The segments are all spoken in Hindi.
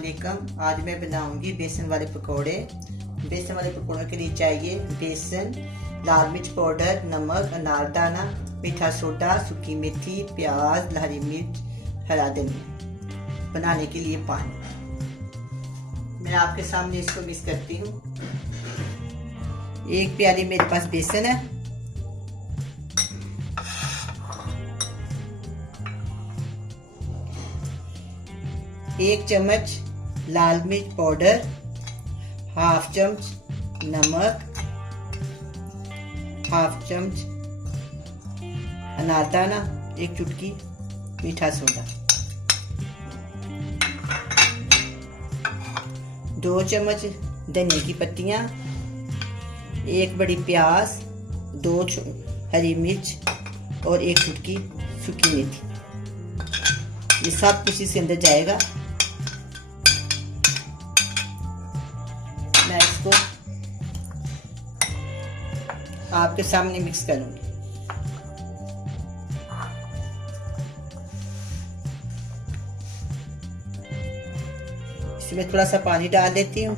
वालेकुम। आज मैं बनाऊंगी बेसन वाले पकोड़े। बेसन वाले पकोड़ों के लिए चाहिए बेसन, लाल मिर्च पाउडर, नमक, अनारदाना, मीठा सोडा, सूखी मेथी, प्याज, हरी मिर्च, हरा धनिया। बनाने के लिए पानी। मैं आपके सामने इसको मिक्स करती हूँ। एक प्याली मेरे पास बेसन है, एक चम्मच लाल मिर्च पाउडर, हाफ चम्मच नमक, हाफ चम्मच अनारदाना, एक चुटकी मीठा सोडा, 2 चम्मच धनिया की पत्तियां, एक बड़ी प्याज, 2 हरी मिर्च और एक चुटकी सूखी मेथी। ये सब कुछ इसके अंदर जाएगा। मैं इसको आपके सामने मिक्स करूंगी। इसमें थोड़ा सा पानी डाल देती हूँ।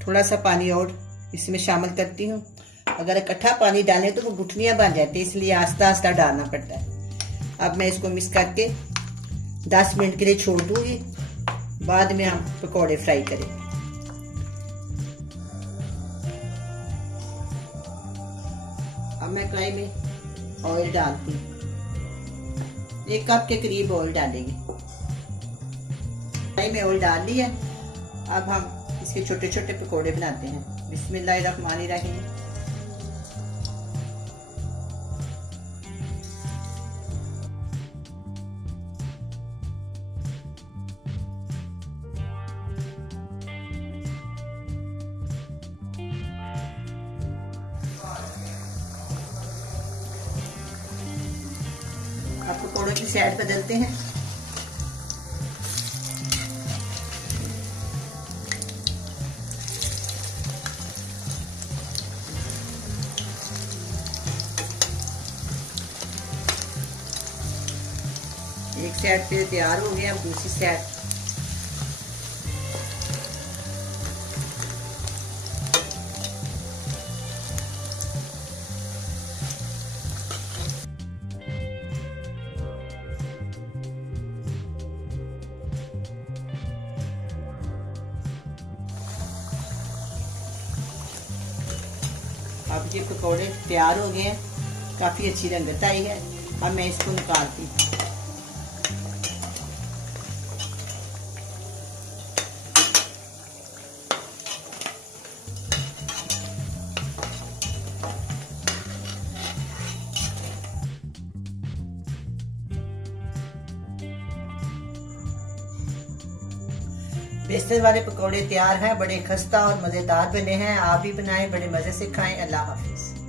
थोड़ा सा पानी और इसमें शामिल करती हूँ। अगर इकट्ठा पानी डालें तो वो गुठलियाँ बन जाती है, इसलिए आस्ता आस्ता डालना पड़ता है। अब मैं इसको मिक्स करके 10 मिनट के लिए छोड़ दूंगी। बाद में हम पकोड़े फ्राई करेंगे। अब मैं कढ़ाई में ऑयल डालती हूँ। 1 कप के करीब ऑयल डालेंगे। कढ़ाई में ऑयल डाल लिया। अब हम इसके छोटे छोटे पकोड़े बनाते हैं। बिस्मिल्लाहिर्रहमानिर्रहीम। अब पकोड़ों की साइड बदलते हैं। एक साइड पे तैयार हो गया, अब दूसरी साइड। अब ये पकौड़े तैयार हो गए हैं। काफी अच्छी रंगत आई है। अब मैं इसको निकालती हूँ। बेसन वाले पकौड़े तैयार हैं। बड़े खस्ता और मज़ेदार बने हैं। आप भी बनाएं, बड़े मज़े से खाएं। अल्लाह हाफ़िज़।